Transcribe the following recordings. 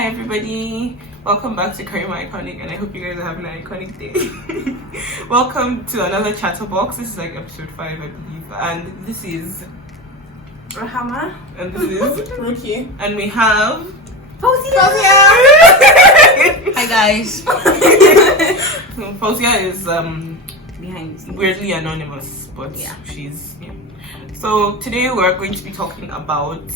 Hi everybody, welcome back to Kareemahiconic, and I hope you guys are having an iconic day. Welcome to another chatterbox. This is like episode 5, I believe, and this is Rahama, and this is Rookie, and we have Fausia. Hi guys. Fausia is Behind the scenes. weirdly anonymous, but Yeah. she's So today we're going to be talking about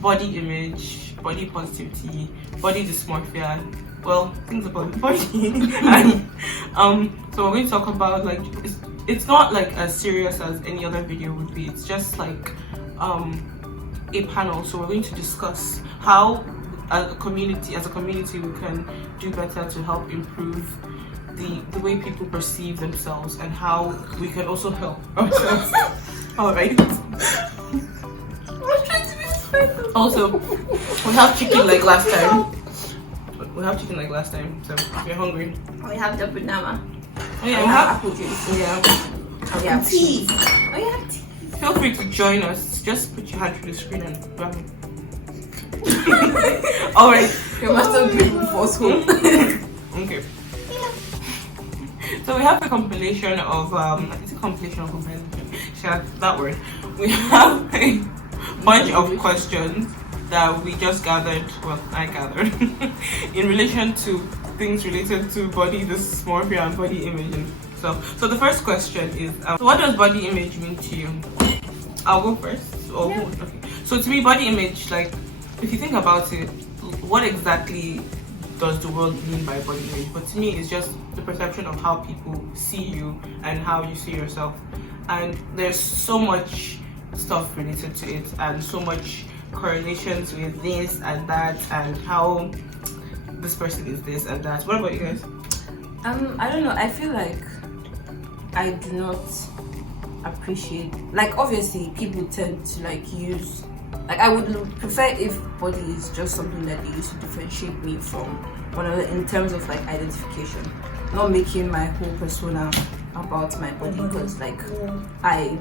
body image, body positivity, body dysmorphia, well, things about the body. And so we're going to talk about, like, it's not like as serious as any other video would be. It's just like a panel. So we're going to discuss how as a community we can do better to help improve the way people perceive themselves, and how we can also help ourselves. All right. Also, we have chicken like last time. So if you're hungry. We have the banana. Oh yeah, We have apple juice. yeah. We have tea. Oh, you have tea. Feel free to join us. Just put your hand through the screen and grab it. All right. You must have been forceful. Okay. So we have a compilation of it's a compilation of that word. We have a bunch of questions that we just gathered. Well, I gathered in relation to things related to body dysmorphia and body image. So the first question is, so what does body image mean to you? I'll go first. Okay. So to me, body image, like, if you think about it, what exactly does the world mean by body image? But to me, it's just the perception of how people see you and how you see yourself. And there's so much stuff related to it, and so much correlations with this and that, and how this person is this and that. What about you guys? I don't know. I feel like I do not appreciate. Like, obviously, people tend to like use. Like, I would prefer if body is just something that they use to differentiate me from one another in terms of like identification, not making my whole persona about my body, because like I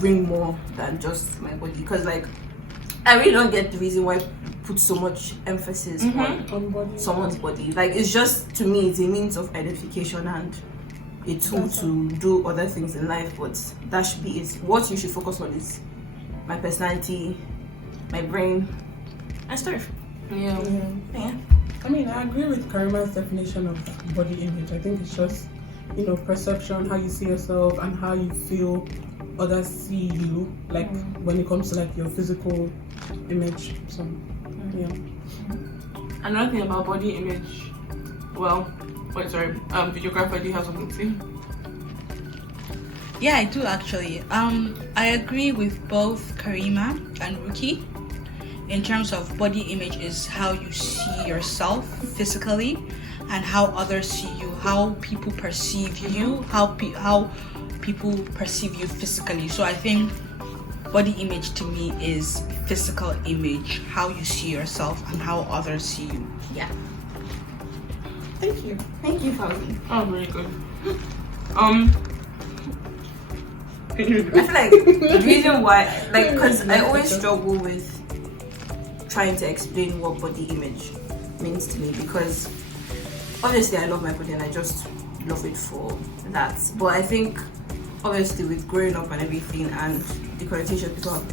bring more than just my body. Because like I really don't get the reason why put so much emphasis on body. someone's body. Like, it's just, to me, it's a means of identification and a tool to do other things in life, but that should be it. What you should focus on is my personality, my brain, and stuff. Yeah. I mean, I agree with Kareema's definition of body image. I think it's just, perception, how you see yourself, and how you feel others see you, like when it comes to like your physical image. So yeah. Another thing about body image, videographer, do you have something to say? Yeah, I do actually. I agree with both Kareemah and Rookie in terms of body image is how you see yourself physically, and how others see you, how people perceive you, how people perceive you physically. So I think body image to me is physical image, how you see yourself and how others see you. Yeah. Thank you. Thank you, Fauzi. Oh, very good. I feel like the reason why, like, because I always struggle with trying to explain what body image means to me, because obviously I love my body and I just love it for that. But I think obviously with growing up and everything, and the connotation people have,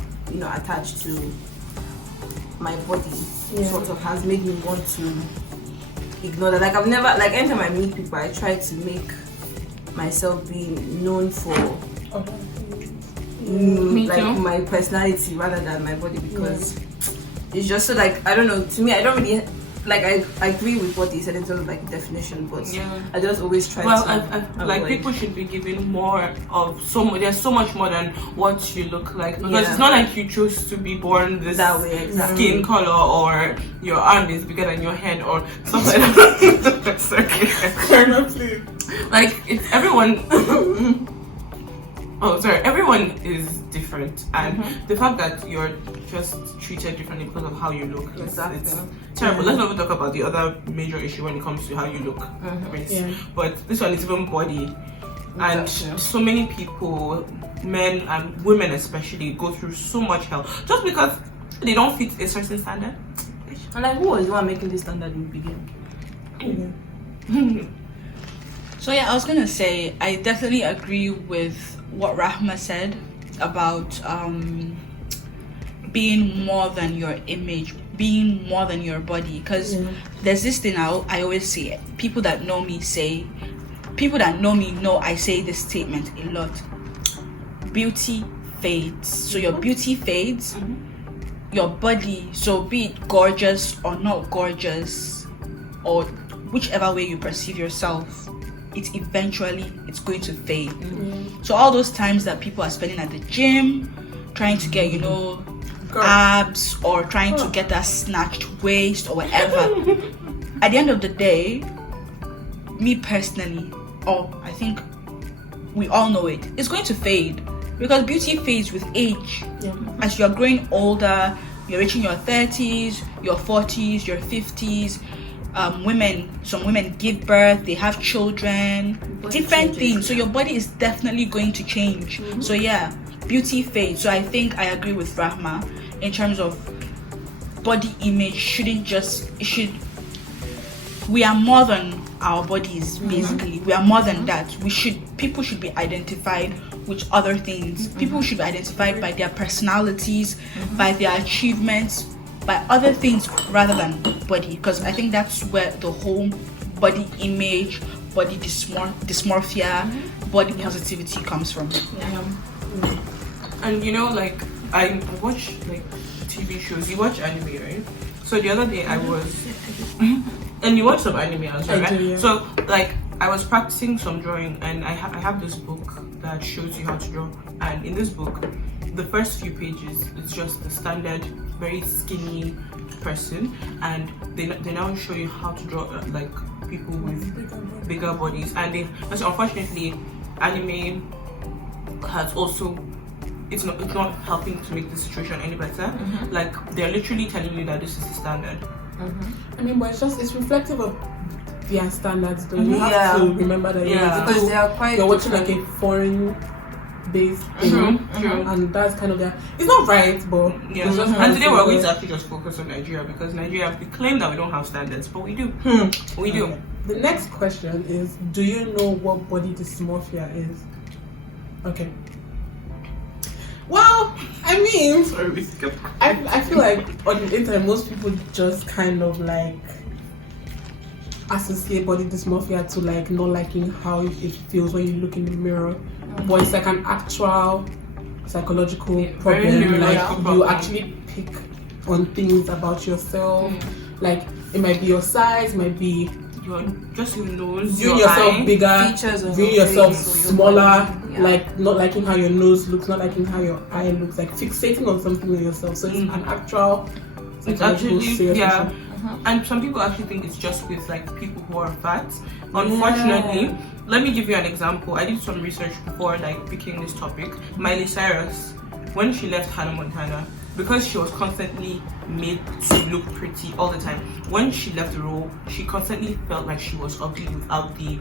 attached to my body, sort of has made me want to ignore that. Like, I've never, like, anytime I meet people, I try to make myself be known for like my personality rather than my body, because it's just so, like, I don't know, to me I don't really like, I agree with what they said in terms of like definition, but I just always try to like, people should be given more of there's so much more than what you look like, because it's not like you choose to be born this that way, skin color, or your arm is bigger than your head, or stuff like that. Sorry. Like, it's everyone. Everyone is different, and the fact that you're just treated differently because of how you look, it's terrible. Let's not even talk about the other major issue when it comes to how you look, race. But this one is even body, and so many people, men and women especially, go through so much hell just because they don't fit a certain standard. And like, who was the one making this standard in the beginning? So yeah, I was gonna say I definitely agree with what Rahma said about being more than your image, being more than your body. Because there's this thing I always say. People that know me know I say this statement a lot. Beauty fades. So your beauty fades. Your body, so be it gorgeous or not gorgeous, or whichever way you perceive yourself, it's going to fade. So all those times that people are spending at the gym trying to get abs, or trying to get that snatched waist or whatever, at the end of the day, me personally, I think we all know it's going to fade, because beauty fades with age. As you're growing older, you're reaching your 30s, your 40s, your 50s. Some women give birth, they have children, different things. So your body is definitely going to change. So yeah, beauty fades. So I think I agree with Rahma in terms of body image. We are more than our bodies, basically. We are more than that. People should be identified with other things. People should be identified by their personalities, by their achievements, by other things rather than body. Because I think that's where the whole body image, body dysmorphia, body positivity comes from. And I watch TV shows. You watch anime, right? So the other day I was and you watch some anime as well, right? I do, yeah. So I was practicing some drawing, and I have this book that shows you how to draw. And in this book, the first few pages, it's just the standard, very skinny person, and they now show you how to draw people with bigger bodies. And so unfortunately, anime has also. It's not helping to make the situation any better. They're literally telling you that this is the standard. I mean, but it's reflective of their standards, though. You have to remember that because they are quite you're watching like a foreign based thing, and that's kind of it's not right, but it's just and today we're going to actually just focus on Nigeria, because Nigeria, we claim that we don't have standards, but we do. We do. Okay. The next question is, do you know what body dysmorphia is? Okay. Well, I mean, I feel like on the internet, most people just kind of associate body dysmorphia to not liking how it feels when you look in the mirror. But it's like an actual psychological problem. You actually pick on things about yourself. Like it might be your size, might be your nose, viewing yourself bigger, viewing yourself smaller, Yeah. not liking how your nose looks, not liking how your eye looks, fixating on something with yourself. So it's an actual it's actually and some people actually think it's just with people who are fat. Unfortunately, let me give you an example. I did some research before picking this topic. Miley Cyrus, when she left Hannah Montana, because she was constantly made to look pretty all the time, when she left the role, she constantly felt like she was ugly without the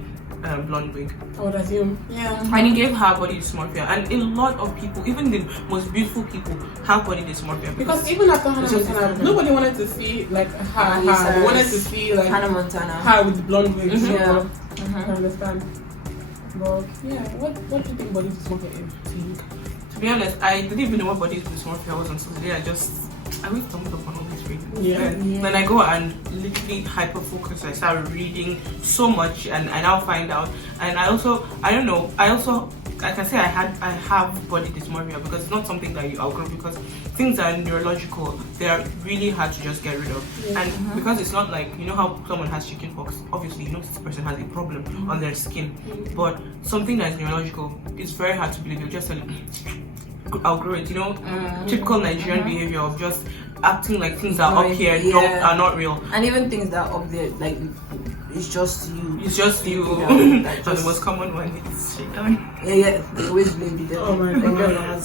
blonde wig. I would assume. Yeah. And it gave her body dysmorphia. And a lot of people, even the most beautiful people, have body dysmorphia. Because even after Hannah Montana, nobody wanted to see her. They wanted to see Hannah Montana. Her with the blonde wig. Yeah. I understand. But yeah, what do you think body dysmorphia is? To be honest, I didn't even know what body dysmorphia was until today. I went stumbled upon all these readings. Then I go and literally hyper focus. I start reading so much, and I now find out. And I can say I have body dysmorphia, because it's not something that you outgrow, because things are neurological. They are really hard to just get rid of. And because it's not how someone has chickenpox, obviously this person has a problem on their skin, but something that is neurological, it's very hard to believe. You're just outgrow it, typical Nigerian behavior of just acting like things are up here are not real, and even things that are up there it's just you. It's just you. And the most common one is shakedown. They always blame the Oh my god.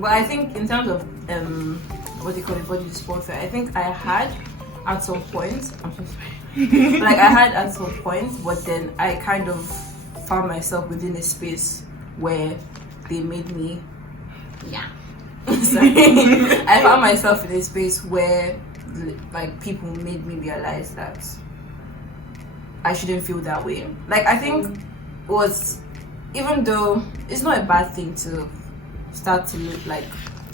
But I think in terms of body dysmorphia, I think I had at some point. I'm so sorry. I had at some point, but then I kind of found myself within a space where they made me sorry. I found myself in a space where like people made me realize that I shouldn't feel that way. Like I think it was, even though it's not a bad thing to start to like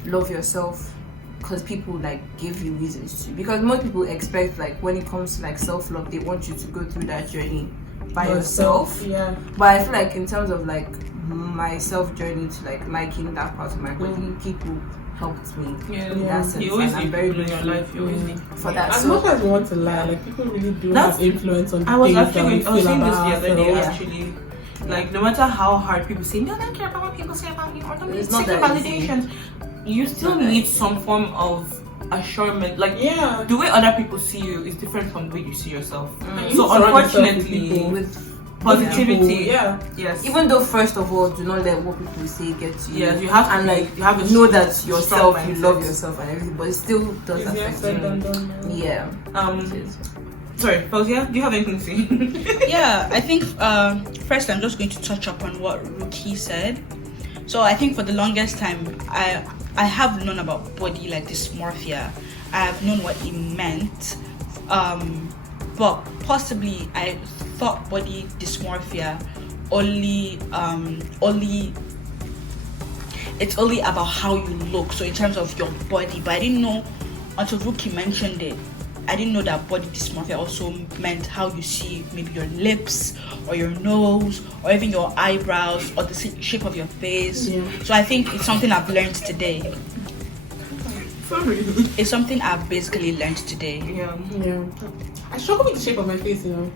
love yourself, because people like give you reasons to, because most people expect like when it comes to like self-love, they want you to go through that journey by yourself. Yeah. But I feel like in terms of like my self journey to like liking that part of my body, people helped me in that sense. You always and I'm very in your life. You always need for that. As So much as we want to lie, like people really do That's- have influence on the I was things that we actually, I was feel saying this about the other day ourselves. actually. Like no matter how hard people say, no, I don't care about what people say about you, or don't It's need not seeking that easy. validations. You still need some form of assurance. Like Yeah. the way other people see you is different from the way you see yourself. You So surround yourself with unfortunately, people. with positivity. Yeah. Yes. even though first of all, do not let what people say get to you. Yes, you have to and be- like you have a know strong- that strong yourself, you mindset. love yourself and everything, but it still does Easier affect said you. than done. Yeah. Sorry, Fauzia, do you have anything to say? Yeah, I think first I'm just going to touch up on what Ruki said. So I think for the longest time I have known about body like dysmorphia. I have known what it meant, but possibly I thought body dysmorphia only it's only about how you look, so in terms of your body. But I didn't know until Ruki mentioned it. I didn't know that body dysmorphia also meant how you see maybe your lips or your nose or even your eyebrows or the shape of your face. Yeah. So I think it's something I've learned today. Sorry. It's something I've basically learned today. Yeah. Yeah. I struggle with the shape of my face, you know.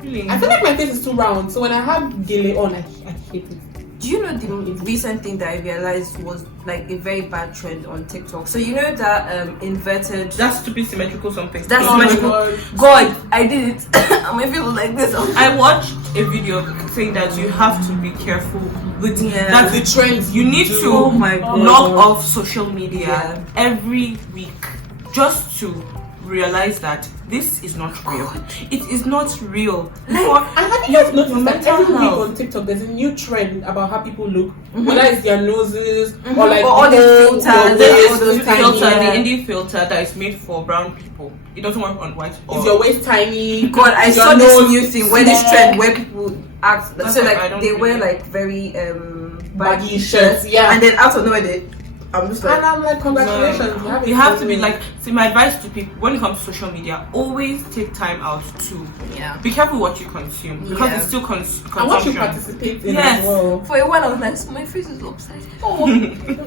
Really? I feel like my face is too round, so when I have gele on, I hate it. Do you know the recent thing that I realized was like a very bad trend on TikTok? So you know that inverted. That's stupid symmetrical something. That's Oh my symmetrical. God. God, I did it. My face was like this. I watched a video saying that you have to be careful with that. The trends You need to Oh my God. log off social media Yeah. every week just to realize that this is not real. It is not real. Before, And have you guys noticed that mental every week health. on TikTok there's a new trend about how people look, whether it's their noses or like Or all the these whole- filters, your there's waist all those is tiny- filter, tiny. the indie filter that is made for brown people. It doesn't work on white. Is your waist tiny? God, I Is your saw this nose new thing where this small? trend where people act That's so why I like don't they wear really- like very Baggy shirts, yeah. and then out of nowhere they, I'm just like And I'm like, congratulations, No. it You have to be done. like, see, my advice to people when it comes to social media, always take time out to yeah. be careful what you consume because Yeah. it's still and what you consumption. participate in Yes. as well. For a while I was like, so my face is upside down. Oh,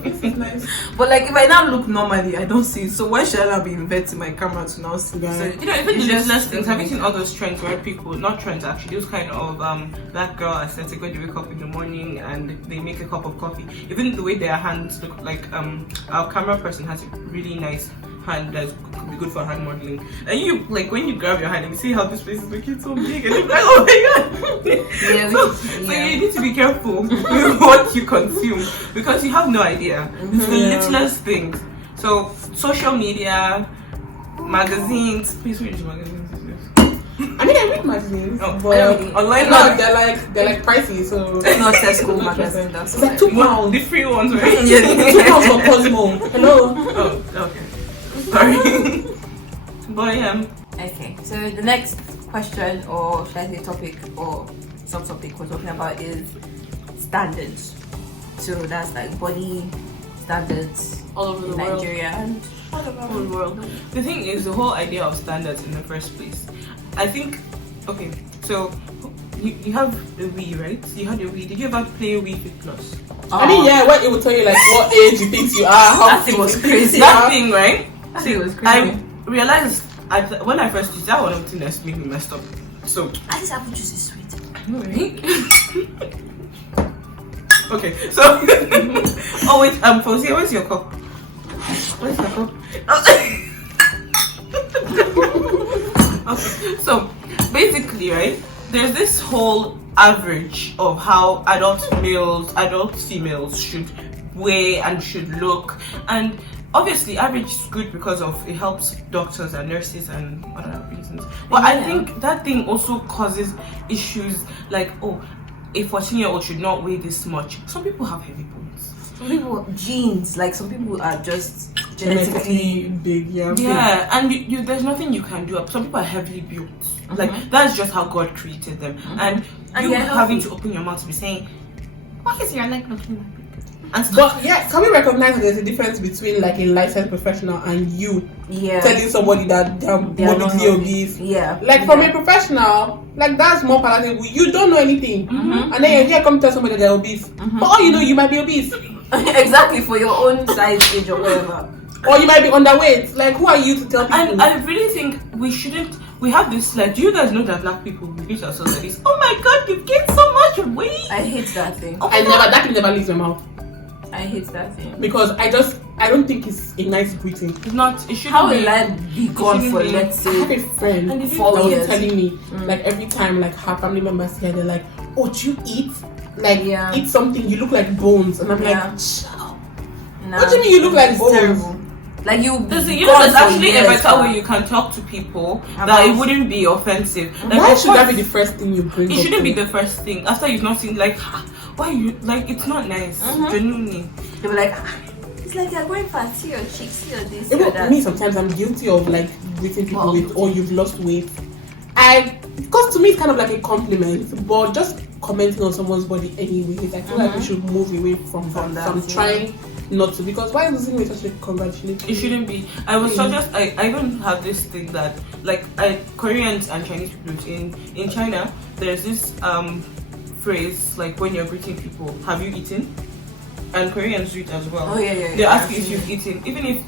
this is nice. But like if I now look normally, I don't see it. So why should I not be inverting my camera to now see? Yeah. So, You know, even it's the just- littlest things. Have you seen all those trends where people, not trends actually, those kind of that girl aesthetic where they wake up in the morning and they make a cup of coffee. Even the way their hands look like our camera person has a really nice hand that could be good for hand modeling. And you like when you grab your hand and you see how this place is looking so big and you're like, oh my god. Yeah, So you need to be careful with what you consume because you have no idea. It's the Yeah. littlest things. So social media, magazines. Please read the magazines. I mean, I read magazines, Oh, but online no, mag- they're like pricey, so it's not Tesco magazine. That's it's like £2. The free ones, right? Yeah. £2 for Cosmo. Hello. Oh, okay. Sorry. But Okay, so the next question, or should I say topic or subtopic we're talking about is standards. So that's like body standards all over in the world. Nigeria and all over the world. The thing is, the whole idea of standards in the first place. I think, okay, so you have a Wii, right? You had a Wii. Did you ever play Wii Fit Plus? I mean, yeah, what it will tell you, like, what age you think you are, how That thing was fit you crazy. That are. thing, right? I think it was crazy. I realized when I first used that one of the things that made me messed up. So, At least apple juice is sweet. okay, so oh wait, Fauzi, where's your cup? Where's your cup? Okay, so basically, right, there's this whole average of how adult males, adult females should wear and should look, and obviously average is good because of it helps doctors and nurses and other reasons, but I think that thing also causes issues like, oh, a 14-year-old should not weigh this much. Some people have heavy bones. Some people jeans, like some people are just genetically big. Yeah, and there's nothing you can do. Some people are heavily built. Like that's just how God created them. And you having to open your mouth to be saying, why is your leg looking like big? But yeah, can we recognize that there's a difference between like a licensed professional and you telling somebody that they're morbidly obese? Yeah. Like from a professional, like that's more palatable. You don't know anything, and then you're here come tell somebody they're obese. But all you know, you might be obese. Exactly, for your own size, age, or whatever. Or you might be underweight. Like who are you to tell people? And I really think we shouldn't. We have this like, do you guys know that black people we beat ourselves like this? Oh my god, you've gained so much weight. I hate that thing. That can never leave my mouth. I hate that thing. Because I don't think it's a nice greeting. It's not, it shouldn't How be. will I be gone for, let's I have say, a friend that 4 years. was telling me, like every time like her family members here, they're like, oh, do you eat? Like, eat something, you look like bones. And I'm like, what do you mean you look like bones? Terrible. Like there's actually a better way you can talk to people that it wouldn't be offensive. Like, why should that be the first thing you bring it up? Shouldn't be the first thing. After you've not seen, like, why you, like, it's not nice. Genuinely. They'll be like, it's like you're going fast, see your cheeks, see your this, see your that. Me, sometimes I'm guilty of like greeting people with, oh, you've lost weight. Because to me it's kind of like a compliment, but just commenting on someone's body anyways, I feel like we should move away from that. So I'm trying not to, because why is it such a congratulations? It shouldn't be. I was suggest I even have this thing that like Koreans and Chinese people in China, there's this phrase like when you're greeting people, have you eaten? And Koreans do it as well. Oh yeah. They ask you if you've eaten, even if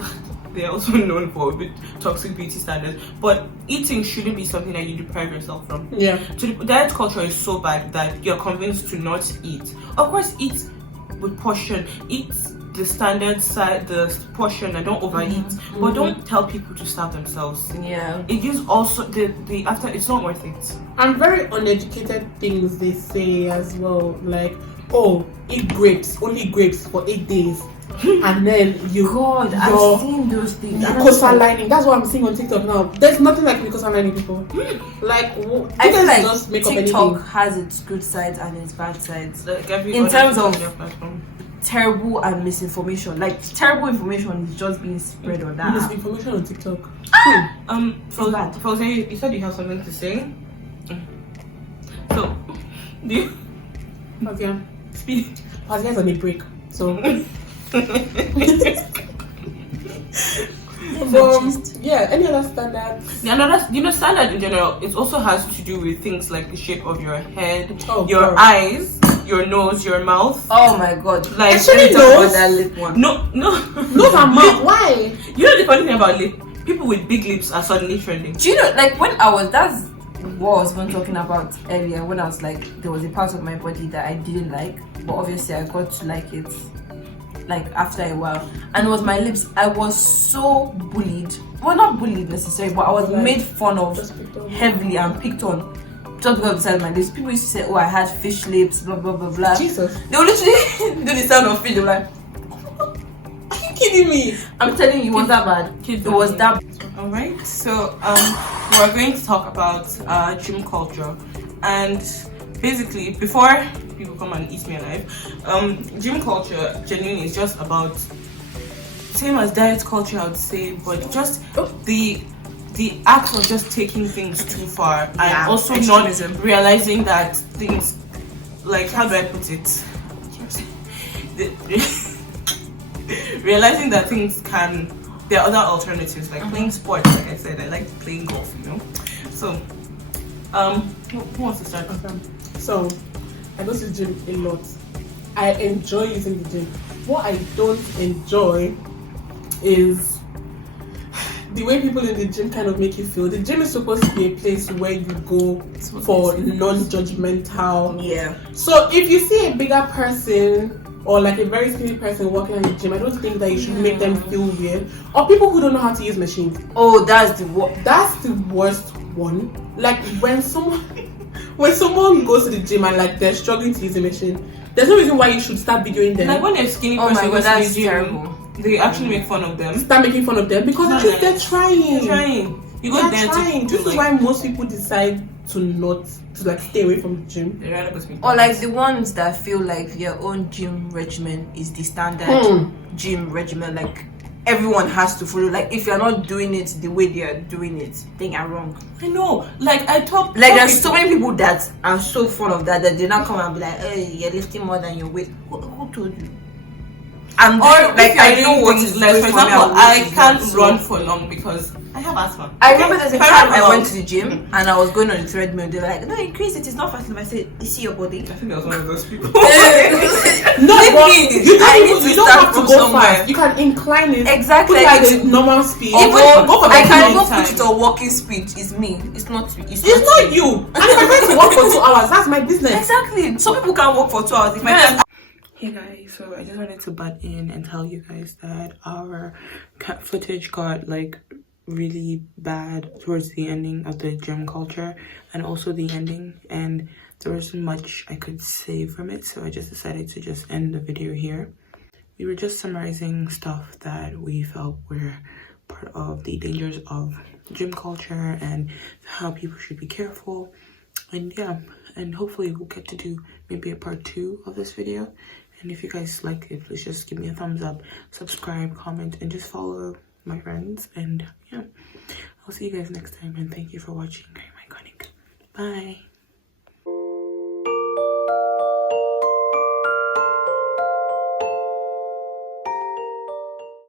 they're also known for a bit toxic beauty standards. But eating shouldn't be something that you deprive yourself from. Yeah. So the diet culture is so bad that you're convinced to not eat. Of course, eat with portion. Eat the standard side, the portion, and don't overeat. But don't tell people to starve themselves. Yeah. It gives also the after. It's not worth it. And very uneducated things they say as well, like, oh, eat grapes, only grapes for 8 days. And then I've seen those things. Mucosa lining. That's what I'm seeing on TikTok now. There's nothing like mucosa lining, people. Like, I feel like just make TikTok up has its good sides and its bad sides. Like in terms of terrible and misinformation. Like terrible information is just being spread on that. Misinformation on TikTok. Fauzi, you said you have something to say. So, do you? Okay. Speak. Fazia's on a break, so. Any other standards? Standard in general, it also has to do with things like the shape of your head, your eyes, your nose, your mouth. Oh my god! Like actually, nose. That lip one. No, nose and mouth. Why? You know the funny thing about lip? People with big lips are suddenly trending. Do you know? Like when I was that's what I was even talking about earlier. When I was like, there was a part of my body that I didn't like, but obviously I got to like it. Like after a while, and it was my lips. I was so bullied. Well, not bullied necessarily, but I was made fun of heavily and picked on just because beside my lips. People used to say, "Oh, I had fish lips," blah blah blah blah. Jesus. They would literally do the sound of fish. They were like, "Are you kidding me?" I'm telling you, it was that bad. It was that. All right. So we're going to talk about gym culture, and basically before people come and eat me alive, gym culture genuinely is just about same as diet culture, I would say, but just the act of just taking things too far and also extremism. Not realizing that things, like, how do I put it, realizing that things there are other alternatives, like playing sports. Like I said, I like playing golf, you know. So who wants to start? So I go to the gym a lot. I enjoy using the gym. What I don't enjoy is the way people in the gym kind of make you feel. The gym is supposed to be a place where you go for non-judgmental. Yeah. So if you see a bigger person or like a very skinny person walking in the gym, I don't think that you should make them feel weird. Or people who don't know how to use machines. Oh, that's the worst one. Like when someone goes to the gym and like they're struggling to use a machine, there's no reason why you should start videoing them. Like when a skinny person goes to the gym, terrible. They actually make fun of them. Start making fun of them because at least they're trying. They're trying. You go there trying. This is why most people decide to stay away from the gym. Or like the ones that feel like their own gym regimen is the standard gym regimen. Like everyone has to follow. Like if you're not doing it the way they are doing it, then you're wrong. I know. Like I talk. Like there's so many people that are so fond of that they now come and be like, hey, you're lifting more than your weight. Who told you? I'm doing, like I know what is like, for good for me. example, I can't So- run for long because I have asthma. I remember there's a If I time run I for went long- to the gym and I was going on the treadmill. They were like, no, increase it. It's not fast enough. I said, you see your body. I think I was one of those people. No, Leave but me. you don't, I even, need to you don't start have to from go somewhere. fast. You can incline it. Exactly. Put it Like, at the normal speed. Or even go for I the can long even time. put it on walking speed. It's me. It's not you. It's not you. And if I'm going to work for 2 hours, that's my business. Exactly. Some people can't work for 2 hours. If I Hey guys, so I just wanted to butt in and tell you guys that our cat footage got like really bad towards the ending of the gym culture and also the ending, and there wasn't much I could say from it, so I just decided to just end the video here. We were just summarizing stuff that we felt were part of the dangers of gym culture and how people should be careful, and yeah, and hopefully we'll get to do maybe a part 2 of this video. And if you guys like it, please just give me a thumbs up, subscribe, comment, and just follow my friends. And yeah, I'll see you guys next time. And thank you for watching Kareemahiconic. Bye.